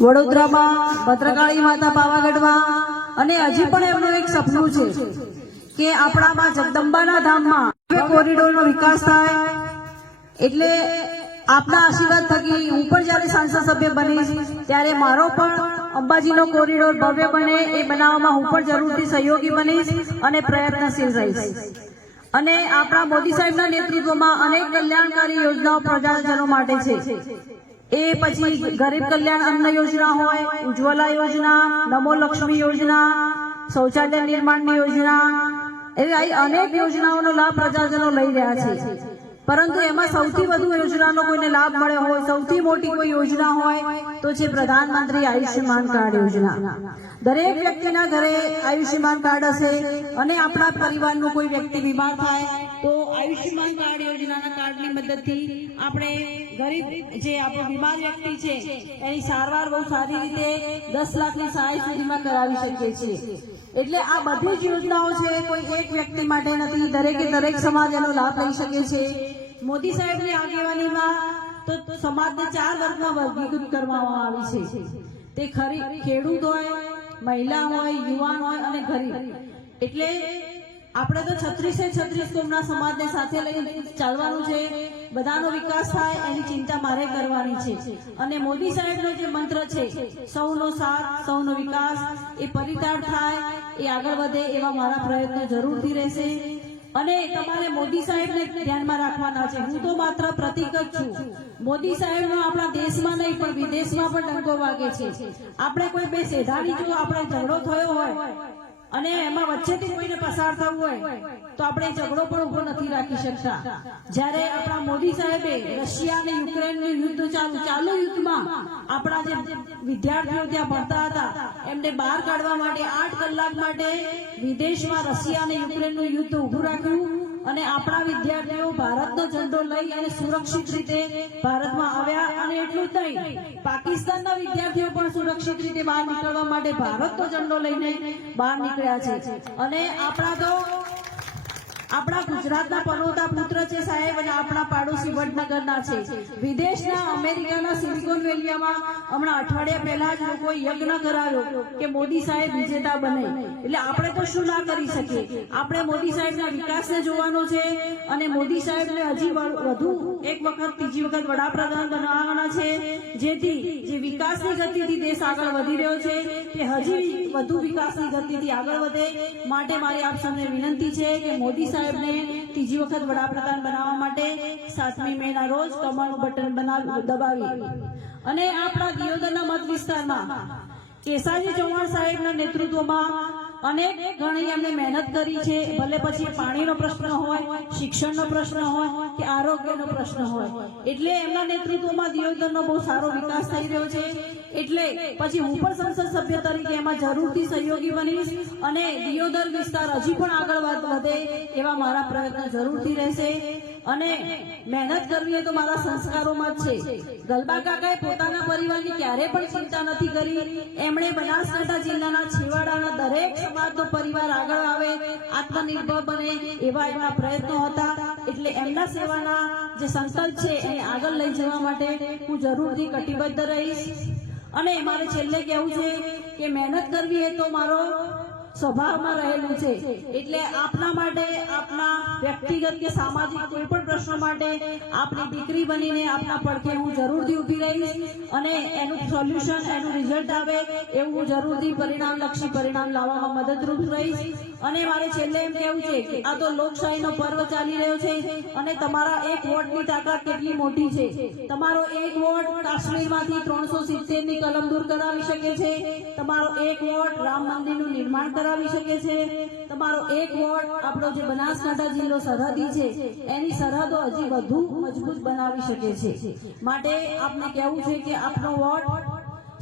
વડોદરામાં ભદ્રકાળી માતા પાવાગઢમાં અને હજી પણ એમનું એક સપનું છે કે આપણામાં જગદંબાના ધામમાં કોરિડોરનો વિકાસ થાય। એટલે આપના આશીર્વાદ થકી હું પણ જ્યારે સાંસદ સભ્ય બનીશ ત્યારે મારો પણ અંબાજીનો કોરિડોર ભવ્ય બને એ બનાવવામાં હું પણ જરૂરથી સહયોગી બનીશ અને પ્રયત્નશીલ રહીશ। અને આપણા મોદી સાહેબના નેતૃત્વમાં અનેક કલ્યાણકારી યોજનાઓ પ્રજાજનો માટે છે। એ પછી ગરીબ કલ્યાણ અન્ન યોજના હોય, ઉજ્જવલા યોજના, નમો લક્ષ્મી યોજના, શૌચાલય નિર્માણની યોજના, એવી અનેક યોજનાઓનો લાભ પ્રજાજનો લઈ રહ્યા છે। પરંતુ એમાં સૌથી વધુ યોજનાનો કોઈને લાભ મળ્યો હોય, સૌથી મોટી કોઈ યોજના હોય તો છે પ્રધાનમંત્રી આયુષ્યમાન કાર્ડ યોજના। દરેક વ્યક્તિના ઘરે આયુષ્યમાન કાર્ડ હશે અને આપણા પરિવારનો કોઈ વ્યક્તિ બીમાર થાય તો આયુષ્યમાન કાર્ડ યોજનાના કાર્ડની મદદથી આપણે ગરીબ જે આપણો બીમાર વ્યક્તિ છે એની સારવાર બહુ સારી રીતે 10 લાખની સહાય સુધીમાં કરાવી શકીએ છીએ। એટલે આ બધી જ યોજનાઓ છે કોઈ એક વ્યક્તિ માટે નથી, દરેકે દરેક સમાજ એનો લાભ લઈ શકે છે। મોદી સાહેબની આગેવાનીમાં તો સમાજને 4 વર્ગમાં વર્ગીકૃત કરવામાં આવી છે। તે ખરી ખેડૂત હોય, મહિલા હોય, યુવાન હોય અને ગરીબ। એટલે આપણે તો 36 કોમના સમાજને સાથે લઈને ચાલવાનું છે। બધાનો વિકાસ થાય એની ચિંતા મારે કરવાની છે। અને મોદી સાહેબનો જે મંત્ર છે સૌનો સાથ, સૌનો વિકાસ, એ પરિતાપ થાય, એ આગળ વધે એવા મારા પ્રયત્નો જરૂરથી રહેશે। અને તમારે મોદી સાહેબને ધ્યાનમાં રાખવાના છે। હું તો માત્ર પ્રતીક જ છું। મોદી સાહેબનો આપણા દેશમાં નહીં પણ વિદેશમાં પણ ડંકો વાગે છે। આપણે કોઈ બે સેધાની જો આપણે ઝઘડો થયો હોય અને એમાં વચ્ચેથી કોઈને પસાર થવું હોય તો આપણે ઝઘડો પણ ઉભો નથી રાખી શકતા। જ્યારે આપણા મોદી સાહેબે રશિયા અને યુક્રેનનું યુદ્ધ ચાલુ યુદ્ધમાં આપણા જે વિદ્યાર્થીઓ ત્યાં ભણતા હતા એમને બહાર કાઢવા માટે 8 કલાક માટે વિદેશમાં રશિયા અને યુક્રેનનું યુદ્ધ ઉભું રાખ્યું અને આપણા વિદ્યાર્થીઓ ભારતનો ઝંડો લઈ અને સુરક્ષિત રીતે ભારતમાં આવ્યા। અને એટલું જ નહીં, પાકિસ્તાનના વિદ્યાર્થીઓ પણ સુરક્ષિત રીતે બહાર નીકળવા માટે ભારતનો ઝંડો લઈને બહાર નીકળ્યા છે। અને આપણા ગુજરાતના પનોતા પુત્ર છે સાહેબ અને આપણા પાડોશી વડનગરના છે। વિદેશના અમેરિકાના સિલિકોન વેલીમાં હમણાં અઠવાડિયા પહેલા જ લોકોએ યજ્ઞ કરાવ્યો કે મોદી સાહેબ વિજેતા બને। એટલે આપણે તો શું ના કરી શકીએ? આપણે મોદી સાહેબના વિકાસને જોવાનો છે અને મોદી સાહેબને હજી વધુ એક વખત, ત્રીજી વખત વડાપ્રધાન બનાવવાના છે, જેથી જે વિકાસની ગતિથી દેશ આગળ વધી રહ્યો છે તે હજી વધુ વિકાસની ગતિથી આગળ વધે। માટે મારી આપ સૌને વિનંતી છે કે મોદી સાહેબને ત્રીજી વખત વડાપ્રધાન બનાવવા માટે 7મી મેના રોજ કમળનું બટન દબાવી અને આપણા દિયોદરના મત વિસ્તારમાં કેસાજી ચૌહાણ સાહેબના નેતૃત્વમાં અનેક ઘણી એમને મહેનત કરી છે। ભલે પછી પાણીનો પ્રશ્ન હોય, શિક્ષણનો પ્રશ્ન હોય કે આરોગ્યનો પ્રશ્ન હોય, એટલે એમના નેતૃત્વમાં દિયોદરનો બહુ સારો વિકાસ થઈ રહ્યો છે। એટલે પછી હું પણ સંસદ સભ્ય તરીકે એમાં જરૂરથી સહયોગી બનીશ અને દિયોદર વિસ્તાર હજી પણ આગળ વધે એવા મારા પ્રયત્નો જરૂરથી રહેશે। અને મહેનત કરવી એ તો મારા સંસ્કારોમાં જ છે। ગલબા કાકાએ પોતાના પરિવારની ક્યારે પણ ચિંતા નથી કરી। એમણે બનાસકાંઠા જિલ્લાના છેવાડાના દરેક સમાજનો પરિવાર આગળ આવે, આત્મનિર્ભર બને એવા એમના પ્રયત્નો હતા। એટલે એમના સેવાના જે સંકલ્પ છે એને આગળ લઈ જવા માટે હું જરૂરથી કટિબદ્ધ રહીશ। અને મારે છેલ્લે કહેવું છે કે મહેનત કરવી એ તો મારો સ્વભાવમાં રહેલું છે। એટલે આપના માટે, આપના વ્યક્તિગત કે સામાજિક કોઈ પણ પ્રશ્નો માટે આપની દીકરી બનીને આપના પડખે હું જરૂરથી ઊભી રહીશ અને એનું સોલ્યુશન, એનું રિઝલ્ટ આવે એવું હું જરૂરથી પરિણામલક્ષી પરિણામ લાવવામાં મદદરૂપ રહીશ। અને મારે છેલ્લે એમ કહેવું છે કે આ તો લોકશાહીનો પર્વ ચાલી રહ્યો છે અને તમારા એક વોટની તાકાત કેટલી મોટી છે। તમારો એક વોટ કાશ્મીરમાંથી 370ની કલમ દૂર કરાવી શકે છે। તમારો એક વોટ રામ મંદિરનું નિર્માણ કરાવી શકે છે। તમારો એક વોટ આપણો જે બનાસકાંઠા જિલ્લો સરહદી છે એની સરહદો હજી વધુ મજબૂત બનાવી શકે છે। માટે આપને કહેવું છે કે આપનો વોટ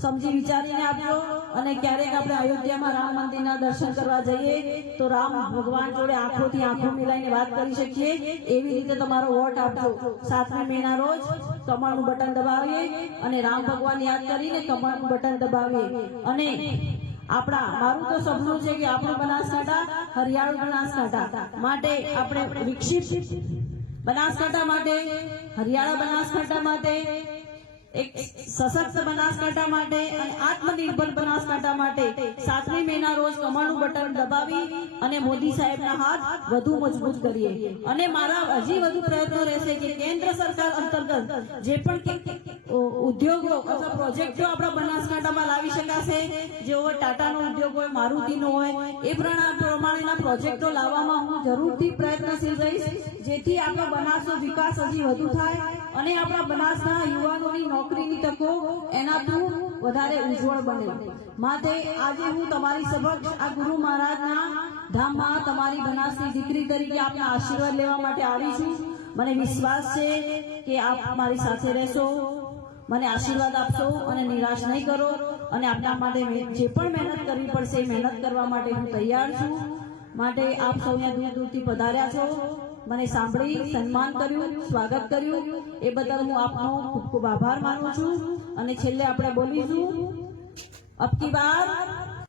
સમજી વિચારીને આપજો। અને ક્યારેક આપણે અયોધ્યામાં રામ મંદિરના દર્શન કરવા જઈએ તો રામ ભગવાન જોડે આંખોથી આંખો મિલાઈને વાત કરી શકીએ એવી રીતે તમારો વોટ આપજો। 7મી મેના રોજ કમળનું બટન દબાવીએ અને રામ ભગવાન યાદ કરીને કમળનું બટન દબાવીએ। અને મારું તો સપનું છે કે આપણું બનાસકાંઠા હરિયાળું બનાસકાંઠા માટે આપણે વિકસિત બનાસકાંઠા માટે, હરિયાળા બનાસકાંઠા માટે એક સશક્ત બનાસકાંઠા માટે અને આત્મનિર્ભર બનાસકાંઠા માટે 7મી મેના રોજ કમળનું બટન દબાવી અને મોદી સાહેબના હાથ વધુ મજબૂત કરીએ. અને મારા હજી વધુ પ્રયત્નો રહેશે કે કેન્દ્ર સરકાર અંતર્ગત જે પણ ઉદ્યોગો અથવા પ્રોજેક્ટો આપણા બનાસકાંઠામાં લાવી શકાશે, જેઓ ટાટાનો ઉદ્યોગ હોય, મારુતિનો હોય, એ પ્રમાણેના પ્રોજેક્ટો લાવવામાં હું જરૂરથી પ્રયત્નશીલ રહીશ, જેથી આપણા બનાસનો વિકાસ હજી વધુ થાય અને આપણા બનાસના યુવાનોની નોકરીની તકો એના થ્રુ વધારે ઉજ્જવળ બને. માટે આજે હું તમારી સમક્ષ આ ગુરુ મહારાજના ધામમાં તમારી બનાસની દીકરી તરીકે આપના આશીર્વાદ લેવા માટે આવી છું. મને વિશ્વાસ છે કે આપ મારી સાથે રહેશો, મને આશીર્વાદ આપશો અને નિરાશ નહીં કરો. અને આપના માટે જે પણ મહેનત કરવી પડશે એ મહેનત કરવા માટે હું તૈયાર છું. માટે આપ સૌને દૂર દૂરથી પધાર્યા છો, મને સાંભળી સન્માન કર્યું, સ્વાગત કર્યું, એ બદલ હું આપનો ખૂબ ખૂબ આભાર માનું છું. અને છેલ્લે આપણે બોલીશું, અબકી બાર